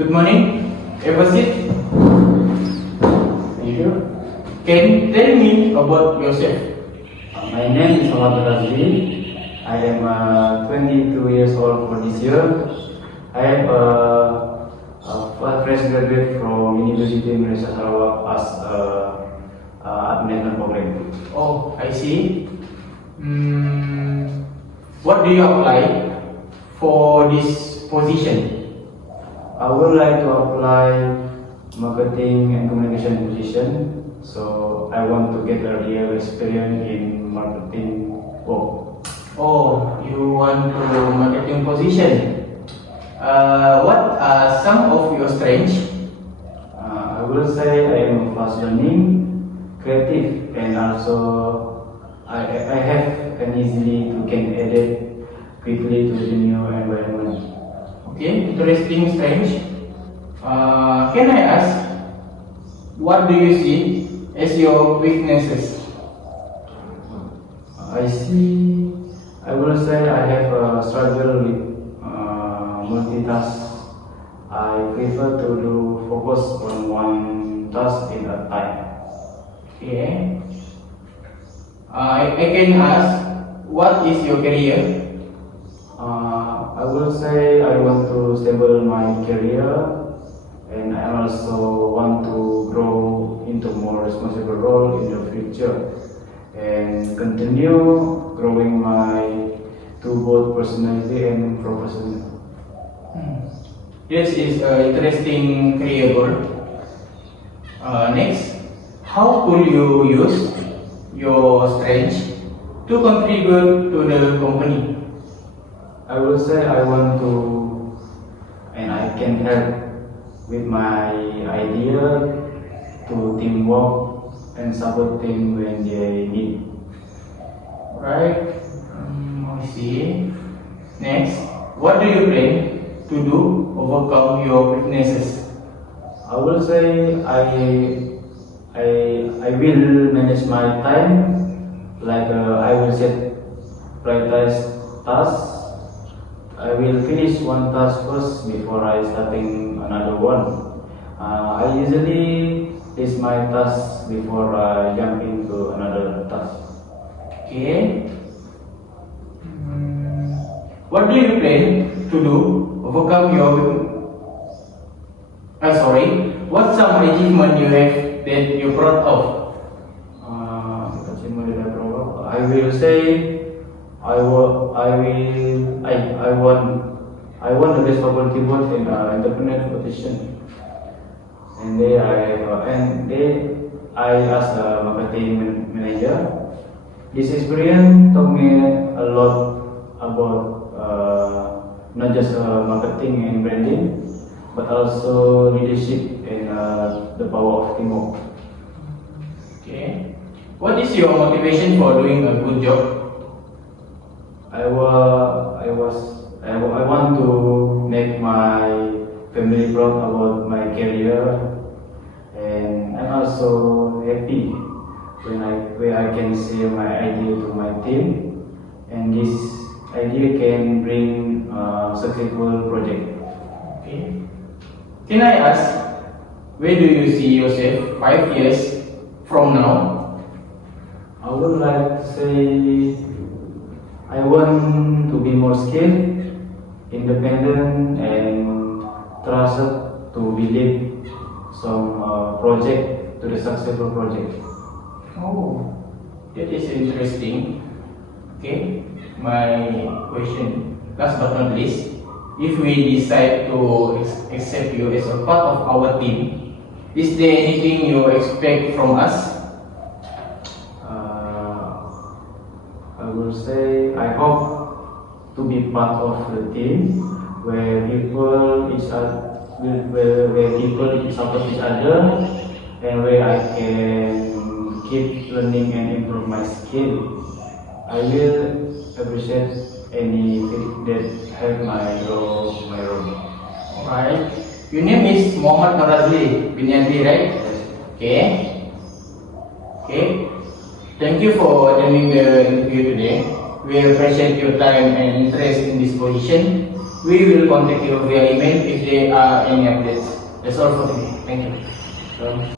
Good morning. Have a seat. Thank you. Can you tell me about yourself? My name is Ahmad Razli. I am 22 years old for this year. I am a fresh graduate from University Indonesia Sarawak as administration program. Oh, I see. What do you apply for this position? I would like to apply marketing and communication position. So I want to get a real experience in marketing work. Oh, you want to marketing position. What are some of your strengths? I will say I am fast learning, creative, and also I have an easily to can adapt quickly to the new environment. Okay, interesting strengths. Can I ask, what do you see as your weaknesses? I will say I have a struggle with multitask. I prefer to do focus on one task at a time. Okay. I can ask, what is your career? I will say I want to stable my career, and I also want to grow into more responsible role in the future and continue growing my to both personality and professional. This is an interesting career goal. Next, how could you use your strengths to contribute to the company? I will say I want to, and I can help with my idea to teamwork and support team when they need. Right. I see. Next, what do you plan to do overcome your weaknesses? I will say I will manage my time, like I will set prioritize tasks. I will finish one task first before I starting another one. I usually list my tasks before I jump into another task. Okay. What do you plan to do overcome your What some achievement you have that you're proud of? I will say I won the best bubble keyboard in entrepreneur competition, and I asked the marketing manager. This experience taught me a lot about not just marketing and branding, but also leadership and the power of teamwork. Okay. What is your motivation for doing a good job? I want to make my family proud about my career, and I'm also happy when I can share my idea to my team, and this idea can bring a successful project. Okay. Can I ask, where do you see yourself 5 years from now? I would like to say I want to be more skilled, independent, and trusted to lead some project to the successful project. Oh, that is interesting. Okay, my question, last but not least, if we decide to accept you as a part of our team, is there anything you expect from us? I will say I hope to be part of the team where people support each other, and where I can keep learning and improve my skill. I will appreciate any tip that help my role. Alright. Your name is Muhammad Razli Binyadi, right? Okay. Okay. Thank you for attending the interview today. We appreciate your time and interest in this position. we will contact you via email if there are any updates. That's all for today. Thank you. So,